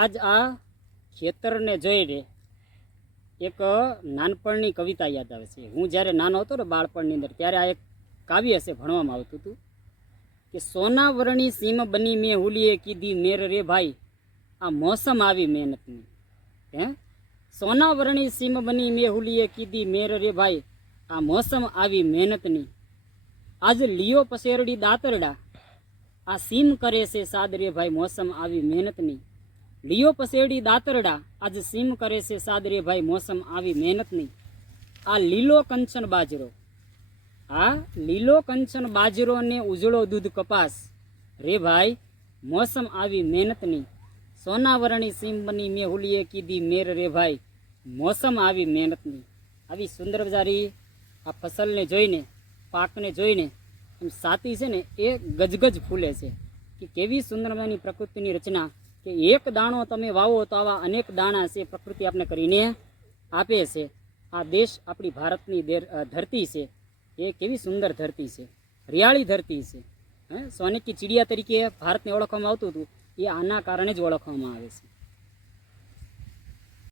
આજ આ ખેતરને જોઈને એક નાનપણની કવિતા યાદ આવે છે. હું જ્યારે નાનો હતો ને બાળપણની અંદર, ત્યારે આ એક કાવ્ય છે ભણવામાં આવતું હતું કે સોના વરણી સીમ બની મેં હુલીએ કીધી મેર રે ભાઈ, આ મોસમ આવી મહેનતની. હે, સોના વરણી સીમ બની મેં હુલીએ કીધી મેર રે ભાઈ, આ મોસમ આવી મહેનતની. આજ લિયો પસેરડી દાતરડા, આ સીમ કરે છે સાદ રે ભાઈ, મોસમ આવી મહેનતની. લિયો પસેડી દાતરડા, આજ સીમ કરે છે સાદ રે ભાઈ, મોસમ આવી મહેનતની. આ લીલો કંચન બાજરો, આ લીલો કંચન બાજરો ને ઉજળો દૂધ કપાસ રે ભાઈ, મોસમ આવી મહેનતની. સોનાવરણી સીમ બની મેં હુલીએ કીધી મેર રે ભાઈ, મોસમ આવી મહેનતની. આવી સુંદર મજારી આ ફસલને જોઈને, પાકને જોઈને એમ સાતી છે ને એ ગજગજ ફૂલે છે કે કેવી સુંદર મજાની પ્રકૃતિની રચના, કે એક દાણો તમે વાવો તો આવા અનેક દાણા છે પ્રકૃતિ આપણે કરીને આપે છે. આ દેશ આપણી ભારતની ધરતી છે, એ કેવી સુંદર ધરતી છે, હરિયાળી ધરતી છે. સોને કી ચિડિયા તરીકે ભારતને ઓળખવામાં આવતું હતું, એ આના કારણે જ ઓળખવામાં આવે છે.